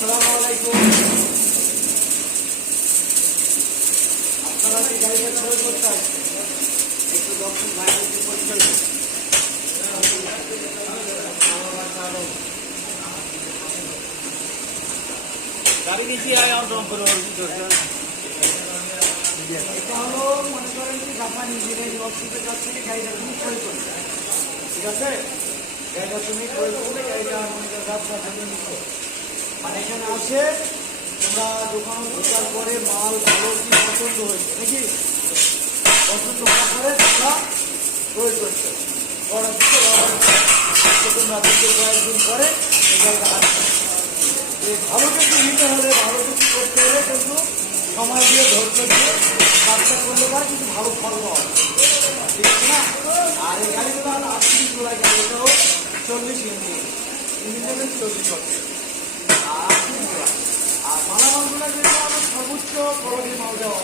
আসসালামু আলাইকুম আপনারা কি গাড়িটা ক্রয় করতে আসছেন একটু দর্শক ভাইয়ের একটু পরিচয়। গাড়ি নিচে আয়, আর দম করে এটা হলো, মনে করেন কি, জাপান ইঞ্জিনিয়ারিং ওয়ার্কশপের কাছ থেকে গাড়িটা তুমি ক্রয় করবে ঠিক আছে? গাড়িটা তুমি ক্রয় করলে গাড়িটা মনে করেন ব্যবসার জন্য মানে এখানে আসে, তোমরা দোকান ঢোকার পরে মাল, ভালো কি পছন্দ হয়েছে, নাকি? পছন্দ হওয়ার পরে তোমরা ক্রয় করছ। অর্ডার দিতে অর্ডার তোমরা আসবে ভালো কিছু নিতে হলে ভালো কিছু করতে হলে কিন্তু সময় দিয়ে ধৈর্য দিয়ে কাজটা করলে পরে কিন্তু ভালো ফল পাওয়া আর এই গাড়িগুলো হলো আশি চোড়াই গাড়ি চল্লিশ ইঞ্চি ইঞ্জিন চল্লিশ বছর আমার সর্বোচ্চ কোয়ালিটির মাল দেওয়া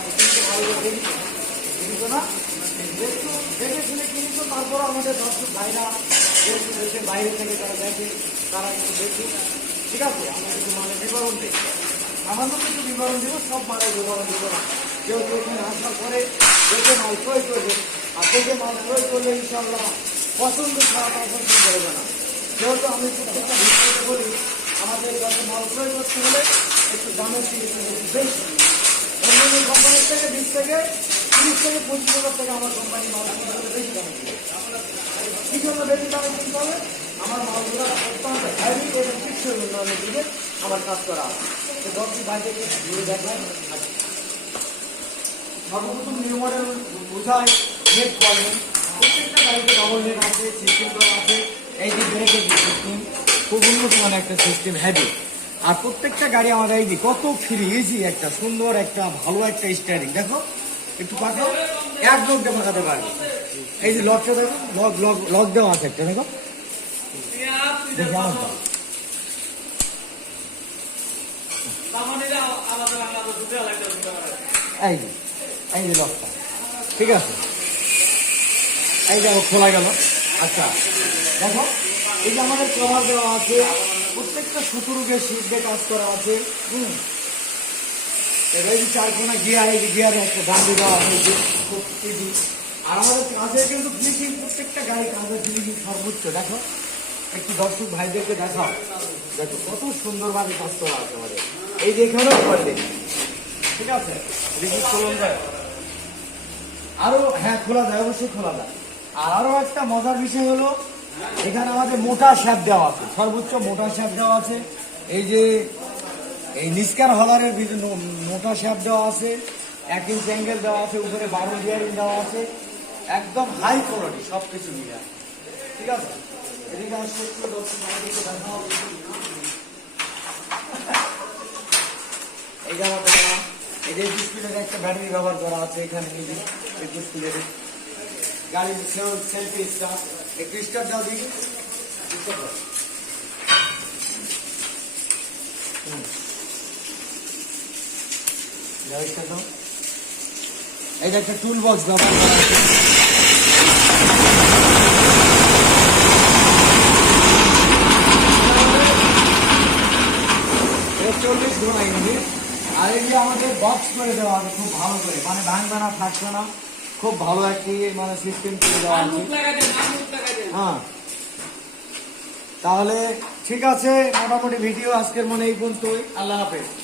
দেখিত না যেহেতু দেখে শুনে তারপর আমাদের দর্শক ভাইরা দেশের বাইরে থেকে তারা দেখে তারা একটু দেখি ঠিক আছে আমরা কিছু মানে বিবরণ দিই সামান্য কিছু বিবরণ দিব সব মালের বিবরণ দিব না যেহেতু এখানে আসার পরে দেখে মাল ক্রয় করবে আর দেখে মাল ক্রয় করলে ইনশাল্লাহ পছন্দ ছাড়া পছন্দ করবে না যেহেতু আমি প্রত্যেকটা ভিডিওতে বলি আমাদের কাছে মাল ক্রয় করতে হলে কোম্পানির থেকে বিশ থেকে তিরিশ থেকে পঁচিশ হাজার টাকা আমার কোম্পানি মাল কিনতে হলে বেশি দামে। কি জন্য বেশি দামে কিনতে হবে। আমার মালগুলো অত্যন্ত হাইলি এবং টিকসই উন্নয়নের দিকে আমার কাজ করা হয় তো দশটি বাইরে ঘুরে দেখায় সর্বপ্রথম নিউ মডেল বোঝায় নেট পয়েন্ট প্রত্যেকটা গাড়িতে ডবল নেট আছে সিস্টেম আছে, এই যে ব্রেকের সিস্টেম খুব উন্নত মানের একটা সিস্টেম হ্যাভি আর প্রত্যেকটা গাড়ি আমাদের এই যে কত ফ্রি ইজি একটা, সুন্দর একটা, ভালো একটা স্টারিং দেখো? একটু পাকাও এক লোক দিয়ে পাকাতে পারবে। এই যে লকটা দেখো লক লক লক দেওয়া আছে একটা, দেখো? এই যে এই যে লকটা ঠিক আছে? এই যে খোলা গেল। আচ্ছা দেখো, এই যে আমাদের কভার দেওয়া আছে। প্রত্যেকটা সুতুরুকে শীত দিয়ে কাজ করা আছে, হুম। এবার এই যে চারকোনা গিয়ার, এই গিয়ারে একটা গান্ধি দেওয়া হয়েছে ইজি আর আমাদের কাজে কিন্তু ফিনিশিং, প্রত্যেকটা গাড়ি কাজের ফিনিশিং সর্বোচ্চ। দেখো, একটু দর্শক ভাইদেরকে দেখাও। দেখো, কত সুন্দরভাবে কাজ করা আছে আমাদের। এই এখানেও ঠিক আছে? আরও হ্যাঁ খোলা যায়, অবশ্যই খোলা যায়। আরও একটা মজার বিষয় হলো এখানে আমাদের মোটা স্যাপ দেওয়া আছে, সর্বোচ্চ মোটা স্যাপ দেওয়া আছে। এই যে, এই নিস্কার হলারের মোটা স্যাপ দেওয়া আছে, এক ইঞ্চ অ্যাঙ্গেল দেওয়া আছে, উপরে বারো বিয়ারিং দেওয়া আছে, একদম হাই কোয়ালিটি সব কিছু মিলে। ঠিক আছে? এদিকে একটু দর্শক এই যে একটা ব্যাটারি ব্যবহার করা আছে এখানে, এই গাড়ির সেলফি স্টার একটু স্টার দাও দিকে স্টার দাও। হুম। দাও স্টার দাও। এই যে একটা টুল বক্স ব্যবহার করা আছে এটা চল্লিশ ঘণ্টা ইঞ্জিন আর এই যে আমাদের বক্স করে দেওয়া আছে খুব ভালো করে মানে ভাঙবে না থাকবে না খুব ভালো একটি মানে সিস্টেম করে দেওয়া আছে হ্যাঁ। তাহলে ঠিক আছে মোটামুটি ভিডিও আজকের মনে এই পর্যন্তই। আল্লাহ হাফেজ।